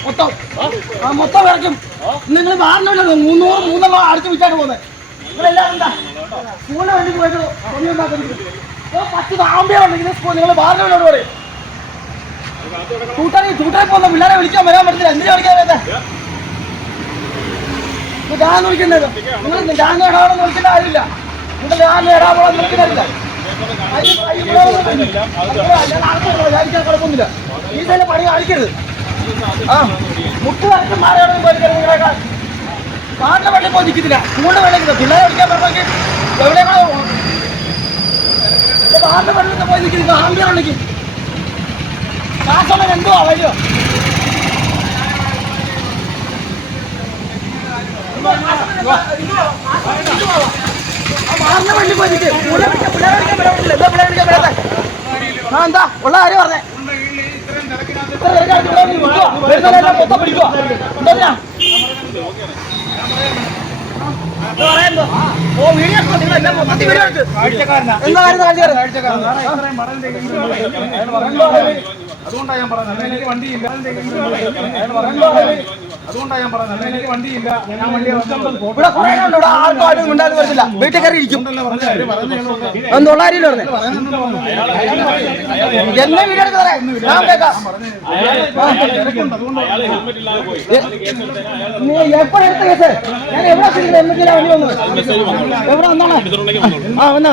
മൊത്തം മൊത്തം നിങ്ങൾ വാറിനല്ലോ മൂന്നൂറ് മൂന്നെണ്ണം അടിച്ച് വിറ്റാണ് പോകുന്നത് നിങ്ങളെല്ലാവരും എന്താ നിങ്ങൾ പിള്ളേരെ വിളിക്കാൻ വരാൻ പറ്റില്ല എന്തിനാ വിളിക്കാൻ ഞാൻ വിളിക്കുന്നത് നിങ്ങൾ ഞാൻ നേടാവണം വിളിക്കേണ്ട കാര്യമില്ല. നിങ്ങൾ ഞാൻ നേടാവണം ആൾക്കാരെ കുഴപ്പമൊന്നുമില്ല. ഈ തന്നെ പണി കാണിക്കരുത്. ആ മുട്ട് വരക്കും മാറിയാണ് പോയിരിക്കുന്നത് നിങ്ങളെ പാട്ടിലെ വെള്ളം പോയി നിൽക്കത്തില്ല. സ്കൂളിൽ വെള്ളം നിൽക്കുന്നത് പിള്ളേരെ വിളിക്കാൻ പറഞ്ഞെങ്കിൽ എവിടെയാണോ പാട്ടിലെ വെള്ളത്തിൽ പോയി നിൽക്കുന്നത് ആമ്പിയർ ഉണ്ടെങ്കിൽ കാശുള്ള എന്തോ വഴിയോ മാറിന വണ്ടി പോയി നിൽക്ക് കൂടെ പിടിക്കാൻ പിള്ളേരെ പിടിക്കാൻ വിടാൻ പറ്റില്ല എന്താ പിള്ളേരെ പിടിക്കാൻ വിടാത്തെ ആ എന്താ ഉള്ള കാര്യം പറഞ്ഞേ ഇത്ര തിരക്കാണ് ഇവിടെ വന്ന് നിൽക്കുവാ. വരുന്നവരെല്ലാം മൊത്തം പിടിക്കുവാ. എന്താ ഇതിനാ? ഇത് വണ്ടി വീഡിയോ എടുത്തോ നിങ്ങൾ എല്ലാം മൊത്തത്തിൽ വീഡിയോ എടുക്ക് എന്താ കാര്യം കാണിച്ചു അതുകൊണ്ടാണ് ഞാൻ പറഞ്ഞത് വണ്ടിയില്ല അതുകൊണ്ടാണ് ഞാൻ പറഞ്ഞത് എനിക്ക് വണ്ടിയില്ല ഞാൻ വണ്ടി ഇവിടെ കുറേ ഉണ്ട് ഇവിടെ ആൾക്കാരും ഉണ്ടാകുന്ന പറ്റില്ല വീട്ടിൽ കയറി ഇരിക്കും പറഞ്ഞേ എന്നെ ഞാൻ കേൾക്കാം നീ എപ്പോഴും എടുത്ത കേസ് ഞാൻ എവിടെ എത്തിക്കുന്നത് എന്തൊക്കെയാ വണ്ടി വന്നത് എവിടെ വന്നാണ് ആ വന്നാ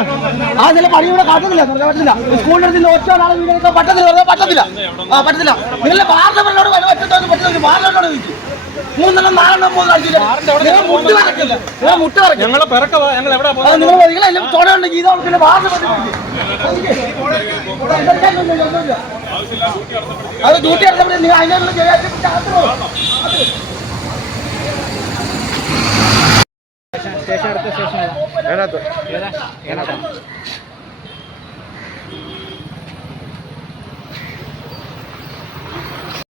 ആ ചില പണി ഇവിടെ കാട്ടുന്നില്ല പറഞ്ഞാൽ പറ്റത്തില്ല അടുത്ത് ഒറ്റ ആളെ പറ്റത്തില്ല പറ്റത്തില്ല ആ പറ്റത്തില്ല നിങ്ങളെ വാർത്തകളോട് വില പറ്റുന്നവർക്ക് പറ്റുന്നവർക്ക് വാർത്തകളോട് ചോദിക്കും മൂന്നെണ്ണം നാലെണ്ണം മൂന്ന് മുട്ട് വരക്കില്ല നിങ്ങൾ മുട്ട് വരക്കില്ല ഞങ്ങളെ പിറക്കവാ ഞങ്ങൾ എവിടെ നിങ്ങൾ നിങ്ങളെല്ലാം ചോട ഉണ്ടെങ്കിൽ ഇതാ പിന്നെ പറ്റി അത് ഡ്യൂട്ടി എടുത്തപ്പോൾ നിങ്ങൾ അതിനുള്ള ജയാറ്റി അതിനകത്ത്